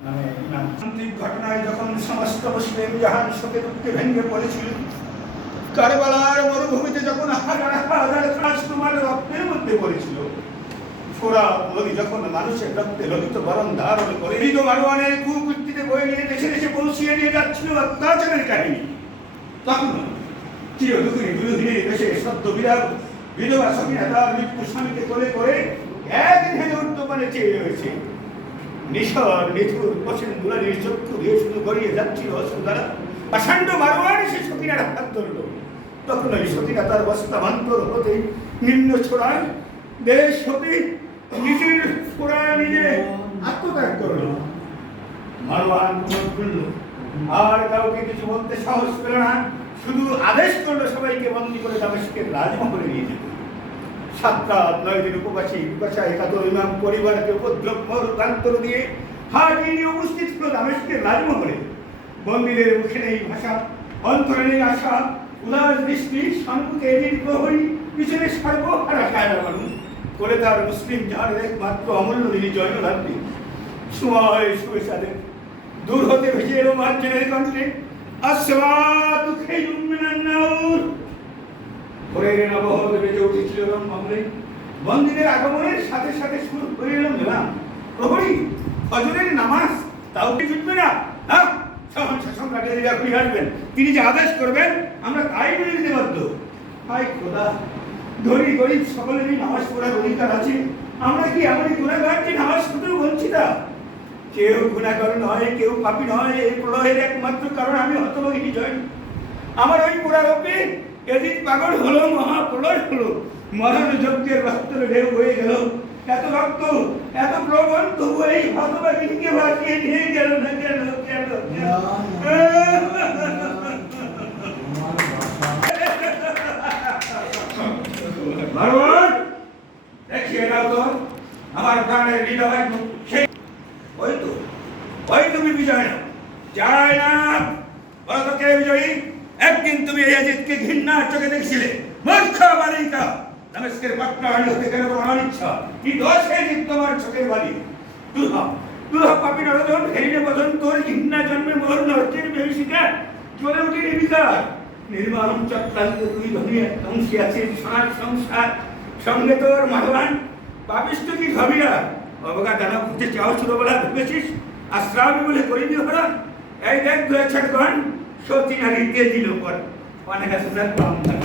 আন্তরিক ঘটনায় যখন সমস্ত মুসলিম জাহান শোকে দুঃখে ভেঙে পড়েছিল, কারবালার মরুভূমিতে যখন হাজার হাজার লাশ তোমার রক্তের মধ্যে পড়েছিল, ফোরাত নদী যখন মানুষের রক্তে লোহিত বরণ ধারণ করে মৃত মারওয়ানের কুকীর্তিতে বয়ে নিয়ে দেশে দেশে পৌঁছিয়ে নিয়ে যাচ্ছিল অত্যাচারের কাহিনী, তখন চির দুঃখিনী বিরোধী দেশে সদ্য বিধবা সখিনা তার মৃত্যু স্বামীকে কোলে করে এক ঢেলে উদ্যমানে চেয়ে রয়েছে। নিশর নিঠুর পশ্চিম দুলারির চক্ষু দিয়ে শুধু গড়িয়ে যাচ্ছিল অশ্রুধারা। পাষাণ্ড মারোয়ারি সে সখিনার হাত ধরল। তখন ওই সখিনা তার বস্তাভান্তর হতে নিম্ন ছোড়ায় দেশ হতে নিজের ফোড়ায় নিজে আত্মত্যাগ করল। মারওয়ান খুলল, আর কাউকে কিছু বলতে সাহস পেল না, শুধু আদেশ করলো সবাইকে বন্দী করে দামেস্কের রাজমহলে নিয়ে যেতে। 7 রাত 9 দিন উপবাসী বিপাশায় কাতর ইমাম পরিবারকে উপদ্রব রূপান্তর দিয়ে হাঁটি নিয়ে উপস্থিত হল দামেস্কের রাজমহলে। বন্দীদের মুখে নেই ভাষা, অন্তরে নেই আশা, উদাস দৃষ্টি, সম্মুখে এদিন প্রহরী, পিছনে সর্বহারা কায়রা মানুষ করে তার মুসলিম জাহানের একমাত্র অমূল্য তিনি জয়নলান্তি। সময় শুভেচ্ছাদের দূর হতে ভেসে এলো মার্জনের কণ্ঠে, আসসালাতু খায়রুম মিনান নাউর। ভোরের নবহর বেজে উঠেছিল রণমহলে। বন্দীদের আগমনের সাথে সাথে শুরু হয়ে এলো মেলা। প্রহরী ফজরের নামাজ তাও কি জুটবে না? হ্যাঁ, সম্রাটের আপনি আসবেন, তিনি যে আদেশ করবেন আমরা তাই মেনে নিতে বাধ্য। হায় খোদা, ধনী গরিব সকলেরই নামাজ পড়ার অধিকার আছে। আমরা কি এমনই গুণাগার যে নামাজ পড়তেও বঞ্চিতা? কেউ গুণাগার নয়, কেউ পাপী নয়। এই প্রলয়ের একমাত্র কারণ আমি হতভাগিনী জয়। আমার ওই পুরারব্যে এদিন পাগল হলো, মহাপ্রলয় হলো, মরণ যজ্ঞের রক্তের ঢেউ হয়ে গেল। এত রক্ত, এত প্রবল, তবু এই হতভাগিনীকে ভাসিয়ে নিয়ে গেল না কেন? কেন মারওয়ান, দেখিয়ে দাও তো আমার প্রাণের হৃদয়। ওই তুমি বিজয় না, যায় না। বলো তো কে বিজয়ী? একদিন তুমি এই ইয়াজিদকে ঘৃণার চোখে দেখছিলে, মূর্খ বালিকা। দামেস্কের পাটনাহারি হতে গেলে তোমার ইচ্ছা কি দোষ ইয়াজিদ তোমার চোখের বালি? দুর্হ পাপী নরজন হেরিনে বদন তোর ঘৃণা জন্মে মোর নরকের বেশিকা চলে উঠে নিবিকার। নির্মাণ চক্রান্ত তুই ধনী ধ্বংসী আছে সোনার সংসার, সঙ্গে তোর মারওয়ান পাপিষ্ট কি ভাবিরা অবগা দানা ফুটে চাও ছিল বলা ভেবেছিস? আশ্রামি বলে করিবি হরা? এই দেখ 2-4 গণ সতী নারী তেজিল উপর অনেক আছে কম থাকে।